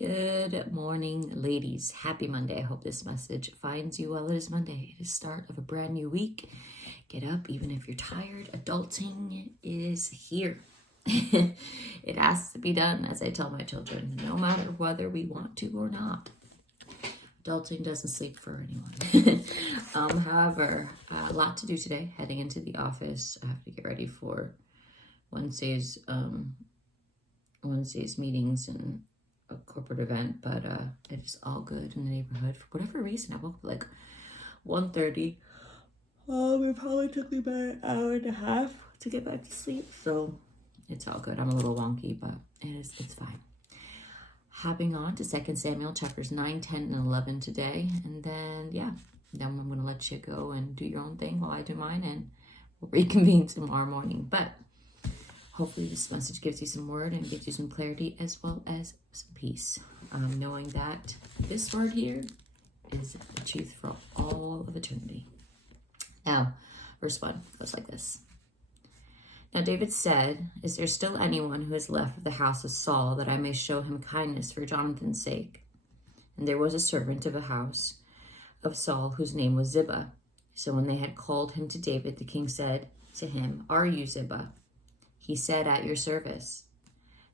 Good morning, ladies. Happy Monday. I hope this message finds you well. It is Monday. It is the start of a brand new week. Get up, even if you're tired. Adulting is here. It has to be done, as I tell my children, no matter whether we want to or not. Adulting doesn't sleep for anyone. However, a lot to do today. Heading into the office. I have to get ready for Wednesday's meetings and a corporate event, but it is all good in the neighborhood. For whatever reason, I woke up like 1:30. It probably took me about an hour and a half to get back to sleep, so it's all good. I'm a little wonky, but it's fine. Hopping on to 2 Samuel chapters 9, 10, and 11 today, and then I'm going to let you go and do your own thing while I do mine, and we'll reconvene tomorrow morning. But hopefully this message gives you some word and gives you some clarity as well as some peace. Knowing that this word here is the truth for all of eternity. Now, verse 1 goes like this. Now David said, "Is there still anyone who is left of the house of Saul, that I may show him kindness for Jonathan's sake?" And there was a servant of the house of Saul whose name was Ziba. So when they had called him to David, the king said to him, "Are you Ziba?" He said, "At your service."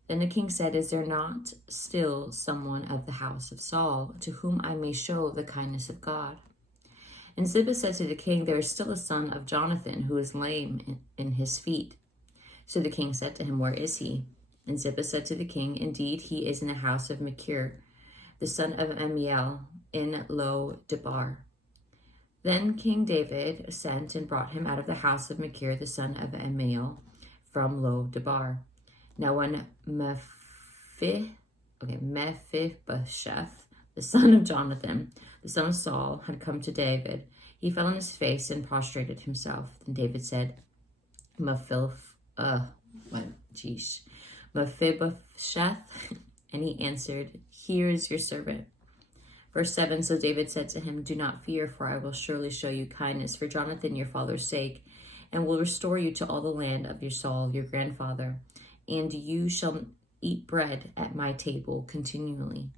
Then the king said, "Is there not still someone of the house of Saul to whom I may show the kindness of God?" And Ziba said to the king, "There is still a son of Jonathan who is lame in his feet." So the king said to him, "Where is he?" And Ziba said to the king, "Indeed, he is in the house of Machir, the son of Ammiel, in Lo Debar." Then King David sent and brought him out of the house of Machir, the son of Ammiel, from Lo Debar. Now when Mephibosheth, the son of Jonathan, the son of Saul, had come to David, he fell on his face and prostrated himself. Then David said, Mephibosheth, and he answered, "Here is your servant." Verse 7, so David said to him, "Do not fear, for I will surely show you kindness for Jonathan your father's sake, and will restore you to all the land of your Saul, your grandfather, and you shall eat bread at my table continually."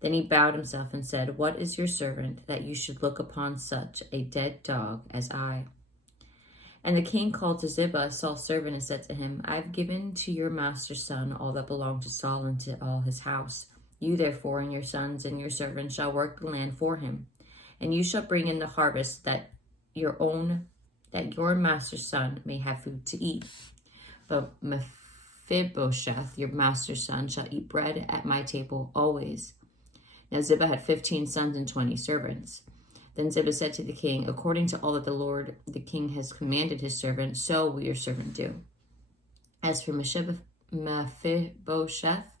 Then he bowed himself and said, "What is your servant, that you should look upon such a dead dog as I?" And the king called to Ziba, Saul's servant, and said to him, "I have given to your master's son all that belonged to Saul and to all his house. You therefore and your sons and your servants shall work the land for him, and you shall bring in the harvest that your master's son may have food to eat. But Mephibosheth, your master's son, shall eat bread at my table always." Now Ziba had 15 sons and 20 servants. Then Ziba said to the king, "According to all that the Lord the king has commanded his servant, so will your servant do." As for Mephibosheth,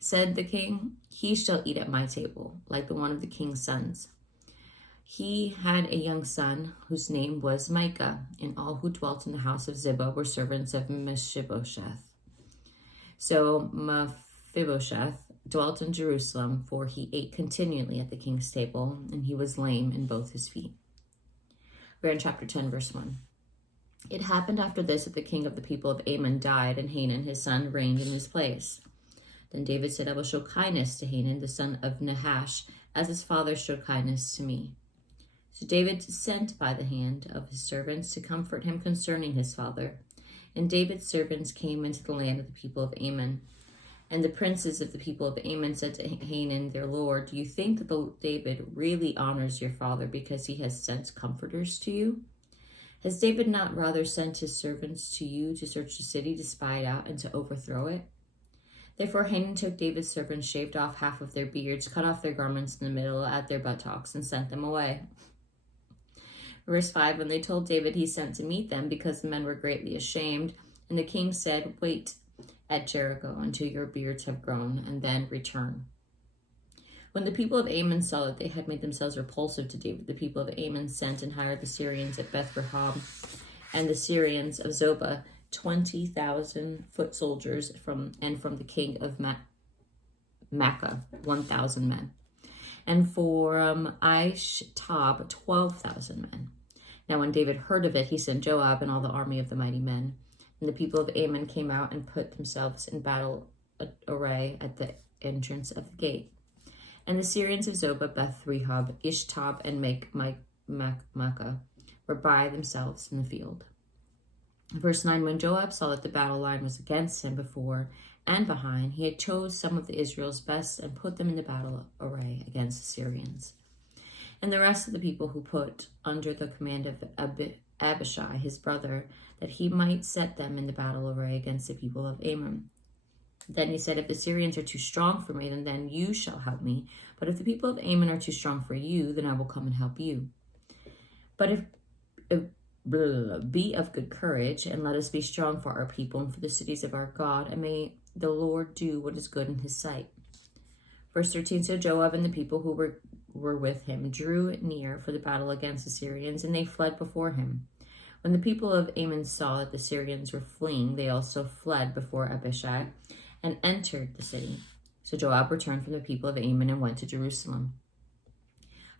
said the king, "He shall eat at my table, like the one of the king's sons." He had a young son whose name was Micah, and all who dwelt in the house of Ziba were servants of Mephibosheth. So Mephibosheth dwelt in Jerusalem, for he ate continually at the king's table, and he was lame in both his feet. We're in chapter 10, verse 1. It happened after this that the king of the people of Ammon died, and Hanun his son reigned in his place. Then David said, "I will show kindness to Hanun the son of Nahash, as his father showed kindness to me." So David sent by the hand of his servants to comfort him concerning his father. And David's servants came into the land of the people of Ammon. And the princes of the people of Ammon said to Hanun, their lord, "Do you think that David really honors your father because he has sent comforters to you? Has David not rather sent his servants to you to search the city, to spy it out, and to overthrow it?" Therefore Hanun took David's servants, shaved off half of their beards, cut off their garments in the middle at their buttocks, and sent them away. Verse 5, when they told David, he sent to meet them, because the men were greatly ashamed. And the king said, "Wait at Jericho until your beards have grown, and then return." When the people of Ammon saw that they had made themselves repulsive to David, the people of Ammon sent and hired the Syrians at Beth-rehob and the Syrians of Zobah, 20,000 foot soldiers, from the king of Makkah, 1,000 men. And from Aishtab, 12,000 men. Now when David heard of it, he sent Joab and all the army of the mighty men. And the people of Ammon came out and put themselves in battle array at the entrance of the gate. And the Syrians of Zobah, Beth-rehob, Ishtab, and Makkah were by themselves in the field. Verse 9, when Joab saw that the battle line was against him before and behind, he had chose some of the Israel's best and put them in the battle array against the Syrians. And the rest of the people who put under the command of Abishai, his brother, that he might set them in the battle array against the people of Ammon. Then he said, if the Syrians are too strong for me, then you shall help me. But if the people of Ammon are too strong for you, then I will come and help you. But be of good courage, and let us be strong for our people and for the cities of our God, and may the Lord do what is good in his sight. Verse 13, so Joab and the people who were with him drew near for the battle against the Syrians, and they fled before him. When the people of Ammon saw that the Syrians were fleeing, they also fled before Abishai and entered the city. So Joab returned from the people of Ammon and went to Jerusalem.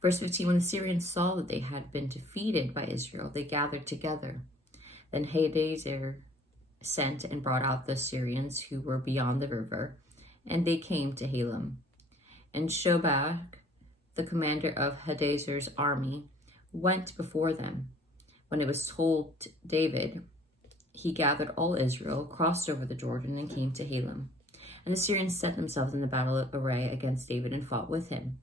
Verse 15, when the Syrians saw that they had been defeated by Israel, they gathered together. Then Hadazer sent and brought out the Syrians who were beyond the river, and they came to Halim. And Shobach, the commander of Hadazer's army, went before them. When it was told David, he gathered all Israel, crossed over the Jordan, and came to Halim. And the Syrians set themselves in the battle array against David and fought with him.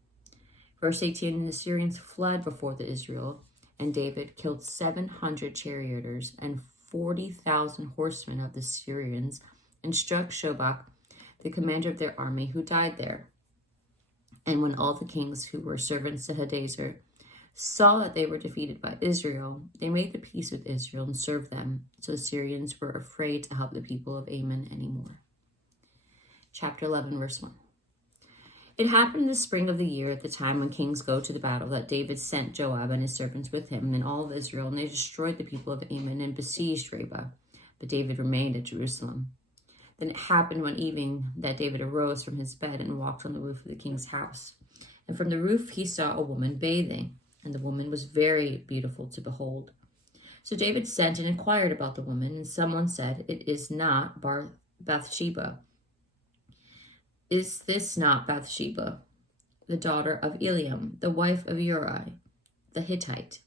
Verse 18, and the Syrians fled before the Israel, and David killed 700 charioteers and 40,000 horsemen of the Syrians, and struck Shobach, the commander of their army, who died there. And when all the kings who were servants to Hadazer saw that they were defeated by Israel, they made the peace with Israel and served them. So the Syrians were afraid to help the people of Ammon anymore. Chapter 11, verse 1. It happened in the spring of the year, at the time when kings go to the battle, that David sent Joab and his servants with him and all of Israel, and they destroyed the people of Ammon and besieged Rabbah. But David remained at Jerusalem. Then it happened one evening that David arose from his bed and walked on the roof of the king's house. And from the roof he saw a woman bathing, and the woman was very beautiful to behold. So David sent and inquired about the woman, and someone said, it is not Bathsheba. Is this not Bathsheba, the daughter of Eliam, the wife of Uriah, the Hittite?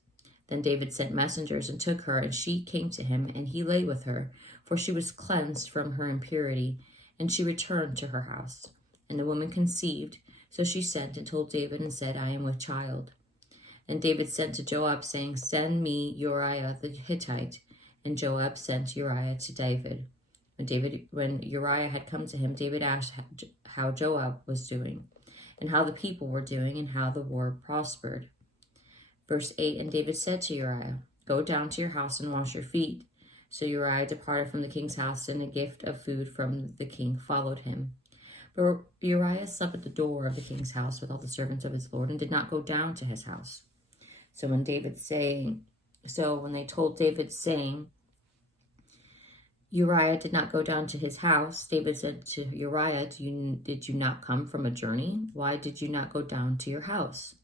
Then David sent messengers and took her, and she came to him, and he lay with her, for she was cleansed from her impurity, and she returned to her house. And the woman conceived, so she sent and told David and said, I am with child. And David sent to Joab, saying, send me Uriah the Hittite. And Joab sent Uriah to David. When Uriah had come to him, David asked how Joab was doing, and how the people were doing, and how the war prospered. Verse 8, and David said to Uriah, go down to your house and wash your feet. So Uriah departed from the king's house, and a gift of food from the king followed him. But Uriah slept at the door of the king's house with all the servants of his lord, and did not go down to his house. So when they told David, saying, Uriah did not go down to his house, David said to Uriah, did you not come from a journey? Why did you not go down to your house?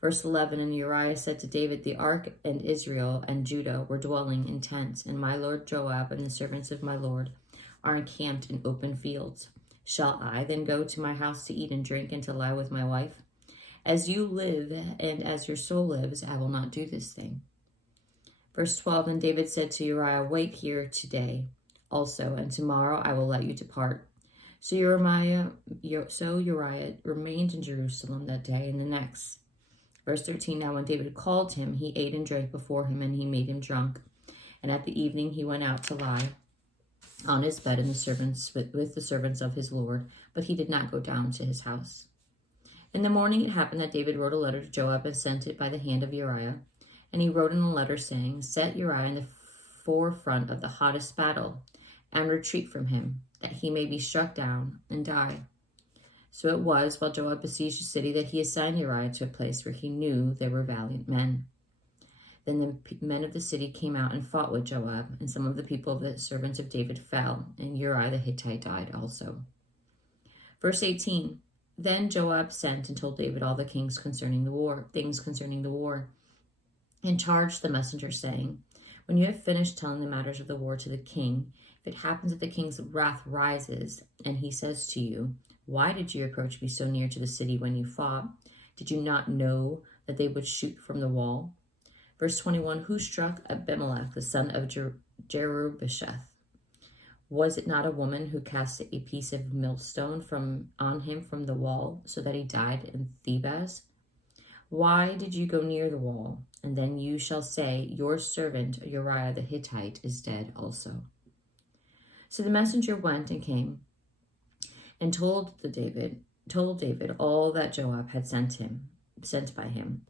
Verse 11, and Uriah said to David, the ark and Israel and Judah were dwelling in tents, and my lord Joab and the servants of my lord are encamped in open fields. Shall I then go to my house to eat and drink and to lie with my wife? As you live and as your soul lives, I will not do this thing. Verse 12, and David said to Uriah, wait here today also, and tomorrow I will let you depart. So Uriah remained in Jerusalem that day and the next. Verse 13, now when David called him, he ate and drank before him, and he made him drunk. And at the evening he went out to lie on his bed with the servants of his Lord, but he did not go down to his house. In the morning it happened that David wrote a letter to Joab and sent it by the hand of Uriah. And he wrote in the letter, saying, set Uriah in the forefront of the hottest battle, and retreat from him, that he may be struck down and die. So it was, while Joab besieged the city, that he assigned Uriah to a place where he knew there were valiant men. Then the men of the city came out and fought with Joab, and some of the people of the servants of David fell, and Uriah the Hittite died also. Verse 18, then Joab sent and told David all the things concerning the war, and charged the messenger, saying, when you have finished telling the matters of the war to the king, if If it happens that the king's wrath rises, and he says to you, why did you approach me so near to the city when you fought? Did you not know that they would shoot from the wall? Verse 21, who struck Abimelech, the son of Jerubbesheth? Was it not a woman who cast a piece of millstone on him from the wall, so that he died in Thebez? Why did you go near the wall? And then you shall say, your servant Uriah the Hittite is dead also. So the messenger went and came and told David all that Joab had sent by him.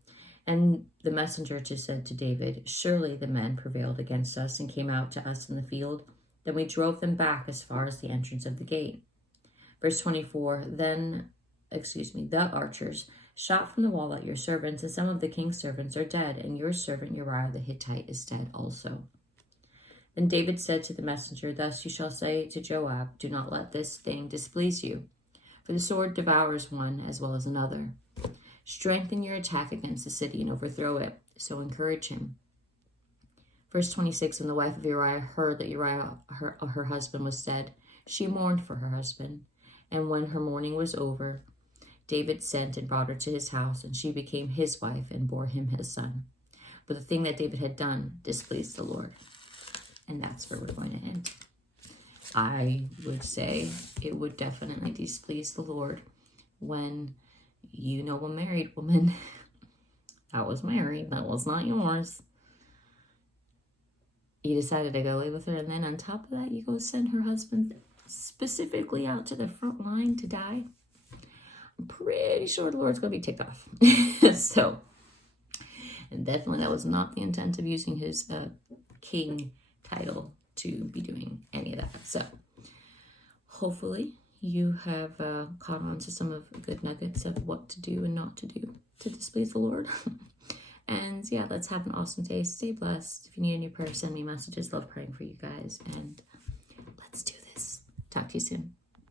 And the messenger said to David, surely the men prevailed against us and came out to us in the field. Then we drove them back as far as the entrance of the gate. Verse 24, the archers shot from the wall at your servants, and some of the king's servants are dead, and your servant Uriah the Hittite is dead also. Then David said to the messenger, thus you shall say to Joab, do not let this thing displease you, for the sword devours one as well as another. Strengthen your attack against the city and overthrow it, so encourage him. Verse 26, when the wife of Uriah heard that Uriah, her husband, was dead, she mourned for her husband. And when her mourning was over, David sent and brought her to his house, and she became his wife and bore him his son. But the thing that David had done displeased the Lord. And that's where we're going to end. I would say it would definitely displease the Lord when you know a married woman that was married, that was not yours. You decided to go lay with her, and then on top of that, you go send her husband specifically out to the front line to die. I'm pretty sure the Lord's going to be ticked off. So, and definitely that was not the intent of using his king title to be doing any of that. So, hopefully you have caught on to some of the good nuggets of what to do and not to do to displease the Lord. And yeah, let's have an awesome day. Stay blessed. If you need any prayer, send me messages. Love praying for you guys. And let's do this. Talk to you soon.